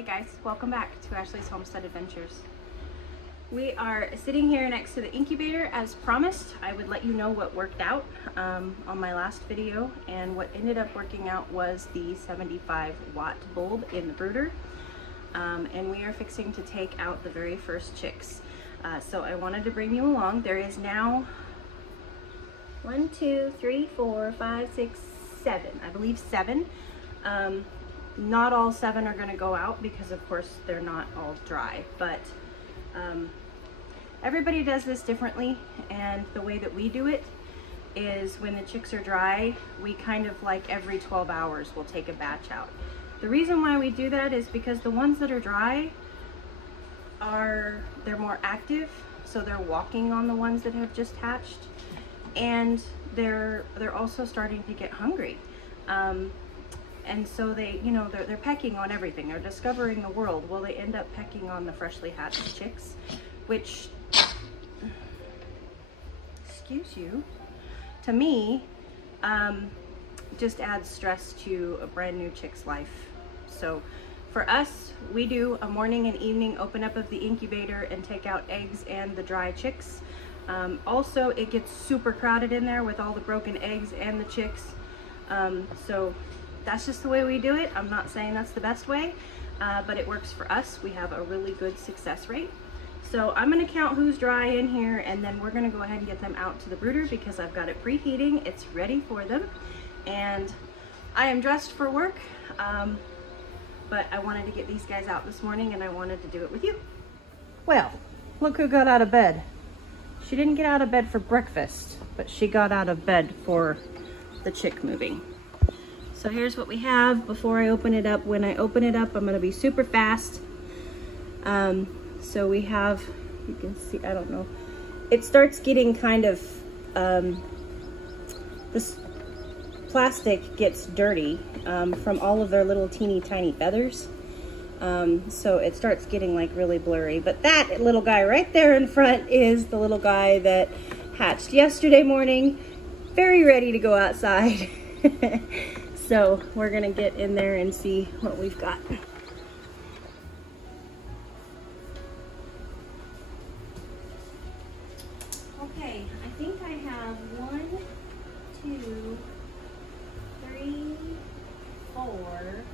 Hey guys, welcome back to Ashley's Homestead Adventures. We are sitting here next to the incubator as promised. I would let you know what worked out on my last video, and what ended up working out was the 75 watt bulb in the brooder. And we are fixing to take out the very first chicks. So I wanted to bring you along. There is now 1, 2, 3, 4, 5, 6, 7. I believe 7. Not all 7 are going to go out because of course they're not all dry, but everybody does this differently, and the way that we do it is when the chicks are dry, we kind of like every 12 hours we'll take a batch out. The reason why we do that is because the ones that are dry they're more active, so they're walking on the ones that have just hatched, and they're also starting to get hungry. And so they're pecking on everything. They're discovering the world. Well, they end up pecking on the freshly hatched chicks, which, excuse you, to me, just adds stress to a brand new chick's life. So for us, we do a morning and evening open up of the incubator and take out eggs and the dry chicks. Also, it gets super crowded in there with all the broken eggs and the chicks. So that's just the way we do it. I'm not saying that's the best way, but it works for us. We have a really good success rate. So I'm gonna count who's dry in here, and then we're gonna go ahead and get them out to the brooder because I've got it preheating. It's ready for them. And I am dressed for work, but I wanted to get these guys out this morning, and I wanted to do it with you. Well, look who got out of bed. She didn't get out of bed for breakfast, but she got out of bed for the chick moving. So here's what we have before I open it up. When I open it up, I'm gonna be super fast. So we have, you can see, I don't know, it starts getting kind of, this plastic gets dirty from all of their little teeny tiny feathers. So it starts getting like really blurry. But that little guy right there in front is the little guy that hatched yesterday morning, very ready to go outside. So we're gonna get in there and see what we've got. Okay, I think I have 1, 2, 3, 4,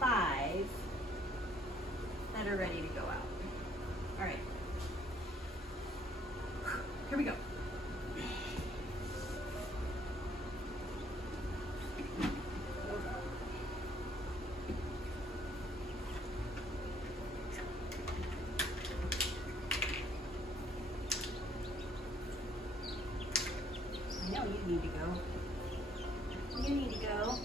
5 that are ready to go out. All right, here we go. You need to go. You need to go.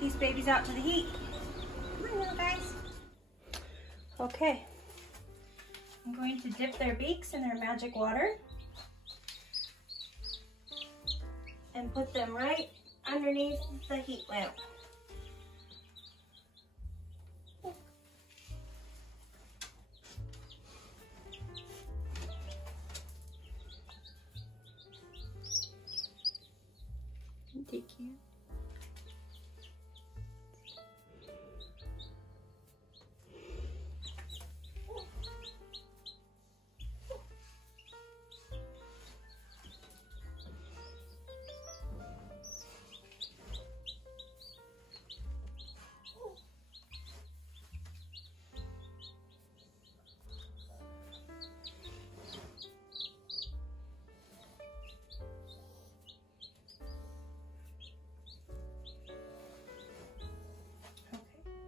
These babies out to the heat. Come on, little guys. Okay, I'm going to dip their beaks in their magic water and put them right underneath the heat lamp. Take care.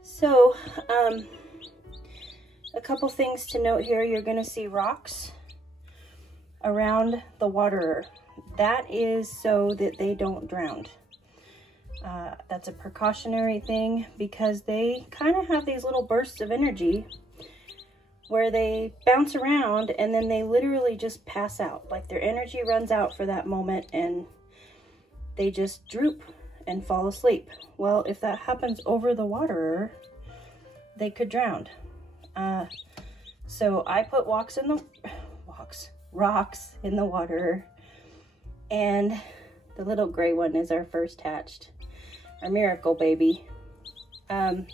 So, a couple things to note here. You're going to see rocks around the waterer. That is so that they don't drown. That's a precautionary thing because they kind of have these little bursts of energy where they bounce around and then they literally just pass out. Like their energy runs out for that moment and they just droop and fall asleep. Well, if that happens over the waterer, they could drown. So I put rocks in the water, and the little gray one is our first hatched, our miracle baby. And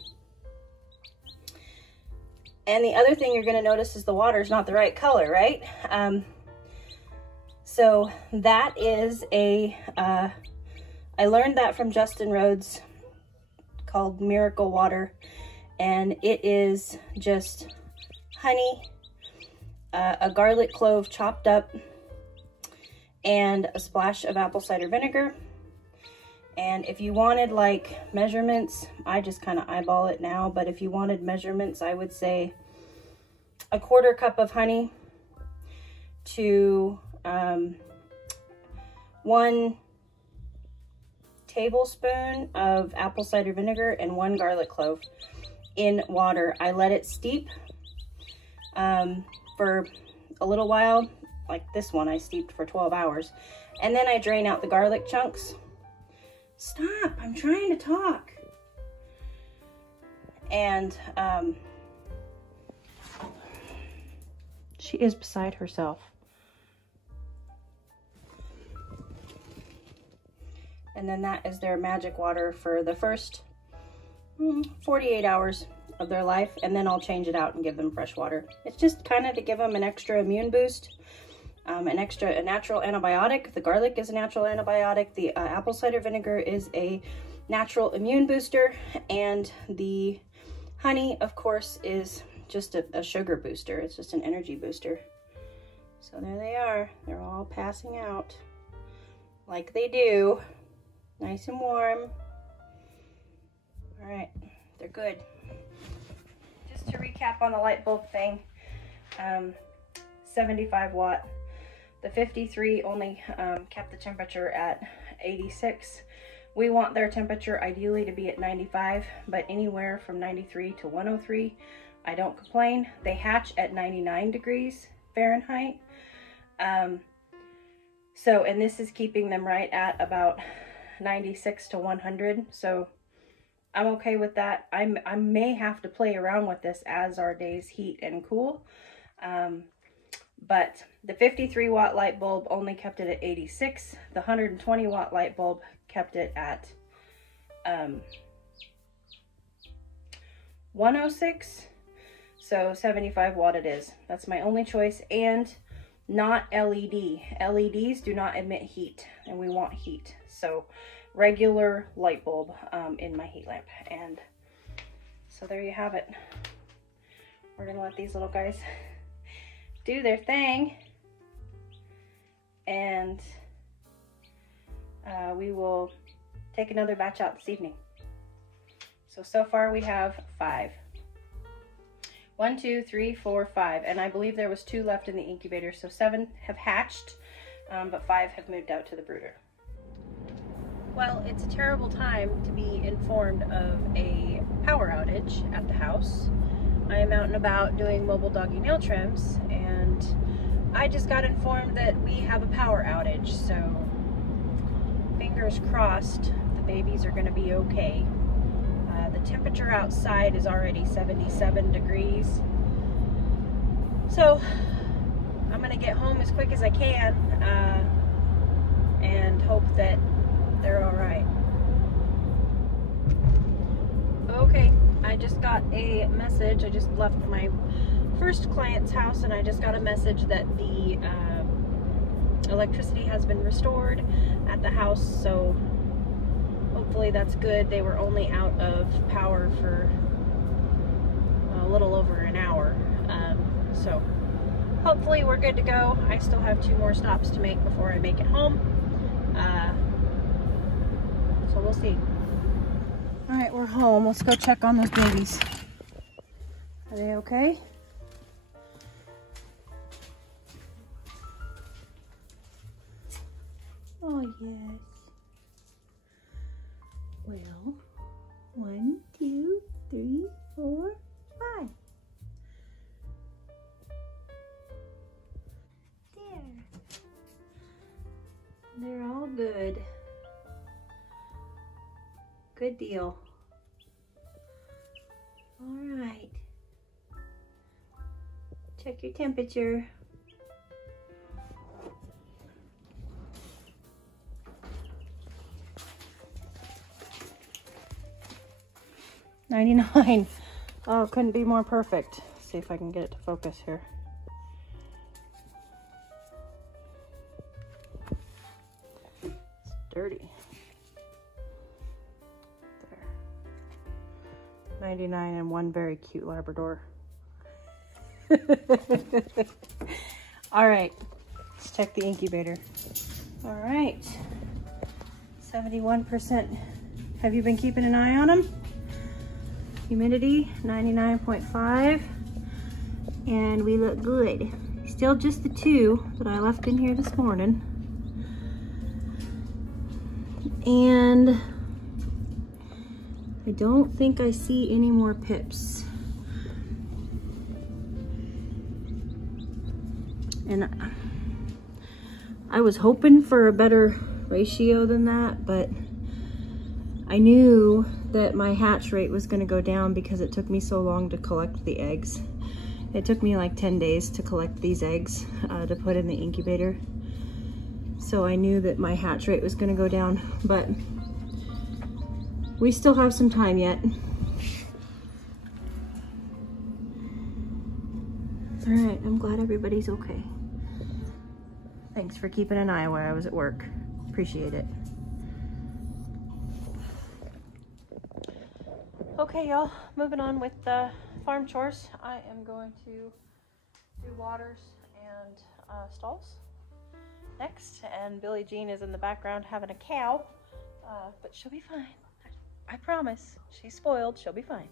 the other thing you're going to notice is the water is not the right color, right? So that is I learned that from Justin Rhodes, called Miracle Water, and it is just honey, a garlic clove chopped up, and a splash of apple cider vinegar. And if you wanted like measurements, I just kind of eyeball it now, but if you wanted measurements, I would say a 1/4 cup of honey to 1 tablespoon of apple cider vinegar and 1 garlic clove in water. I let it steep for a little while. Like this one I steeped for 12 hours, and then I drain out the garlic chunks. Stop, I'm trying to talk. And she is beside herself. And then that is their magic water for the first 48 hours of their life, and then I'll change it out and give them fresh water. It's just kind of to give them an extra immune boost, a natural antibiotic. The garlic is a natural antibiotic. The apple cider vinegar is a natural immune booster, and the honey, of course, is just a sugar booster. It's just an energy booster. So there they are. They're all passing out like they do. Nice and warm. All right, they're good. Just to recap on the light bulb thing, 75 watt. The 53 only kept the temperature at 86. We want their temperature ideally to be at 95, but anywhere from 93 to 103, I don't complain. They hatch at 99 degrees Fahrenheit. And this is keeping them right at about 96 to 100. So I'm okay with that. I may have to play around with this as our days heat and cool. But the 53 watt light bulb only kept it at 86. The 120 watt light bulb kept it at 106. So 75 watt it is. That's my only choice, and not LED. LEDs do not emit heat, and we want heat. So regular light bulb in my heat lamp. And so there you have it. We're gonna let these little guys do their thing, and we will take another batch out this evening. So far we have 5. 1, 2, 3, 4, 5, and I believe there was 2 left in the incubator, so 7 have hatched, but 5 have moved out to the brooder. Well, it's a terrible time to be informed of a power outage at the house. I am out and about doing mobile doggy nail trims, and I just got informed that we have a power outage, so fingers crossed the babies are going to be okay. The temperature outside is already 77 degrees, so I'm going to get home as quick as I can and hope that they're all right. Okay, I just got a message. I just left my first client's house, and I just got a message that the electricity has been restored at the house, so hopefully that's good. They were only out of power for a little over an hour, so hopefully we're good to go. I still have 2 more stops to make before I make it home, so we'll see. All right, we're home. Let's go check on those babies. Are they okay? Oh, yes. Well, 1, 2, 3, 4, 5. There. They're all good. Good deal. All right. Check your temperature. $99. Oh, couldn't be more perfect. Let's see if I can get it to focus here. It's dirty. There. 99 and one very cute Labrador. All right, let's check the incubator. All right, 71%. Have you been keeping an eye on them? Humidity 99.5, and we look good. Still just the 2 that I left in here this morning. And I don't think I see any more pips. And I was hoping for a better ratio than that, but I knew that my hatch rate was going to go down because it took me so long to collect the eggs. It took me like 10 days to collect these eggs to put in the incubator. So I knew that my hatch rate was going to go down, but we still have some time yet. All right, I'm glad everybody's okay. Thanks for keeping an eye while I was at work. Appreciate it. Okay, y'all, moving on with the farm chores. I am going to do waters and stalls next, and Billie Jean is in the background having a cow, but she'll be fine. I promise. She's spoiled. She'll be fine.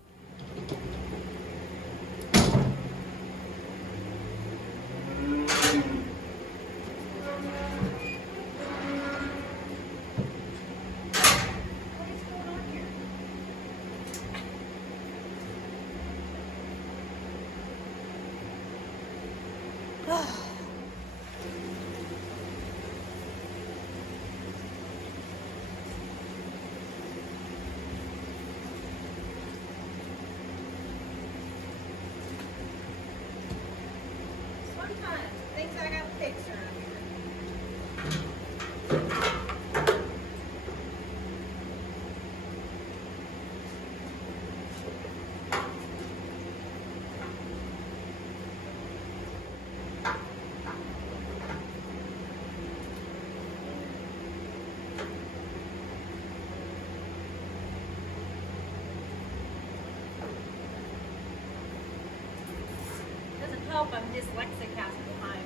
I'm dyslexic half the time.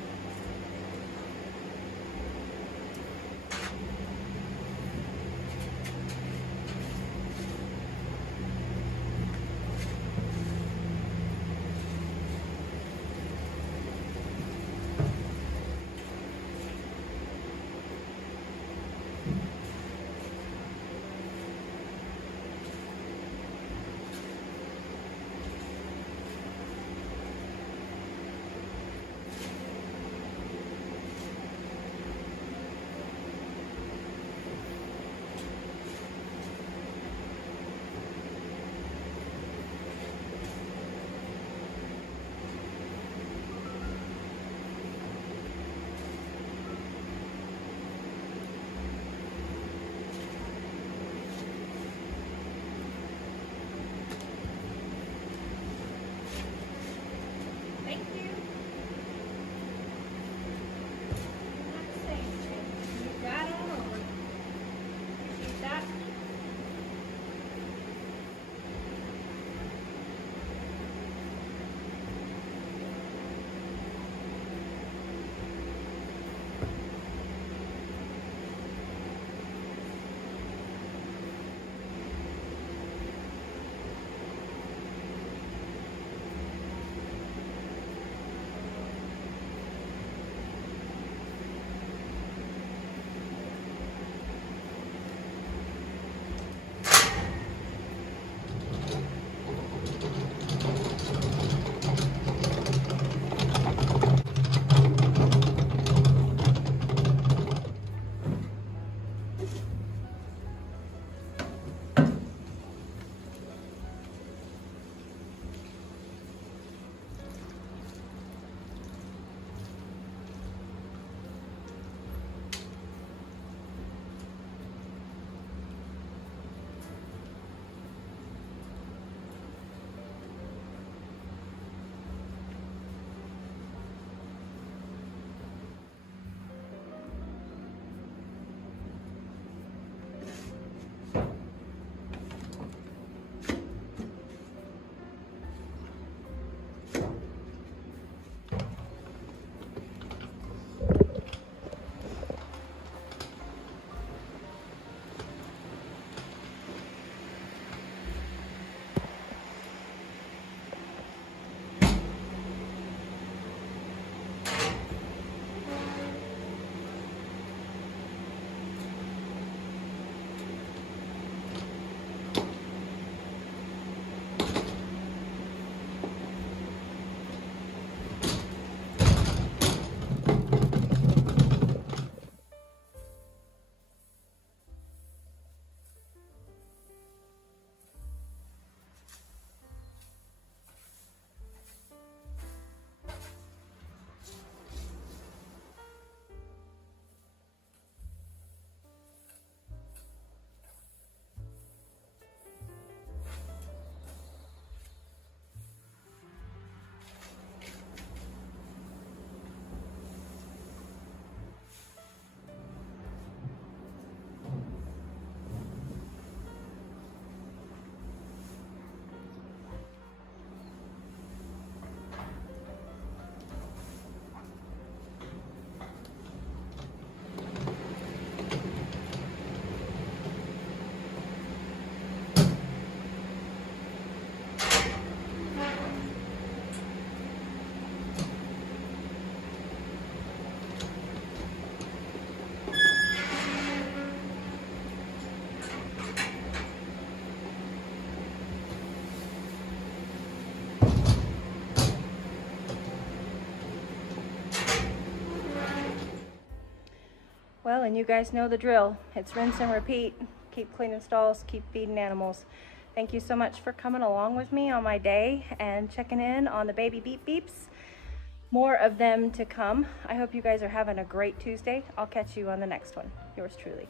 Well, and you guys know the drill. It's rinse and repeat. Keep cleaning stalls, keep feeding animals. Thank you so much for coming along with me on my day and checking in on the baby beep beeps. More of them to come. I hope you guys are having a great Tuesday. I'll catch you on the next one. Yours truly.